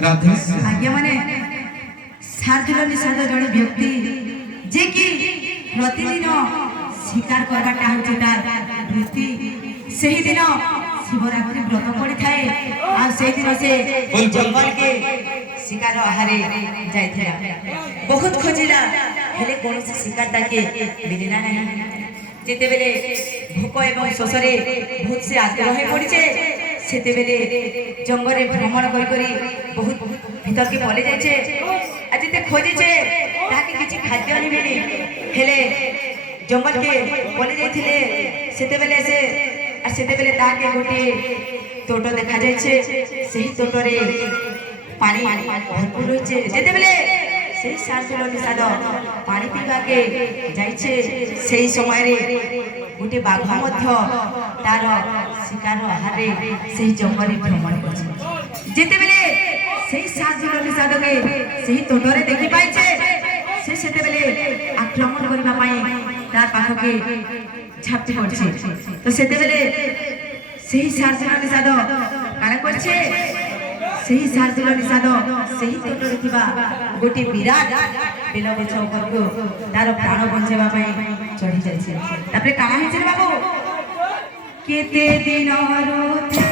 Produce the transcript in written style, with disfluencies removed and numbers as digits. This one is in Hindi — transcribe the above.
राधे आज्ञा माने सार्थिल निषाद जड़े व्यक्ति जे कि प्रतिदिन शिकार करवाटा हूँ तार वृत्ति से ही दिन शिवरात्रि व्रत पड़ी थाए आ से दिन से जंगल के शिकार आहारे जाइथिला बहुत खोजिला हेले कौन से शिकार ताके मिलिला नहीं जेते बेले भोक एवं शोषरे बहुत से आग्रह पड़े सेते बेले जंगल भ्रमण करी बहुत भीतर के पले जाइछे आ जेते खोजिछे ताके किछि खाद्य नि मिली हेले जंगल के पले जाइथिले सेते बेले से आ सेते बेले ताके गोटे तोट देखा जाइछे सेही तोटरे पानी भरपूर रहिछे जेते बेले से सार्थिल निषाद पानी पीवा के जाइछे सेही समय रे गोटे बाघ मध्य तार शिकार आहारे सेही जंगल भ्रमण करछे जेते बेले सेही सार्थिल निषाद के सेही तोटरे देखि पाइछे से सेते बेले आक्रमण करबा पई तार पाख के झापटी पड़छे तो सेते बेले सेही सार्थिल निषाद काना करछे सेही सार्थिल निषाद सेही तोटरे थिबा गोटे विराट बेल गछ उपरको तार प्राण बंचाइबा पई चढ़ी जाइछे तापरे काना हिचे बाबू केते दिन रुथे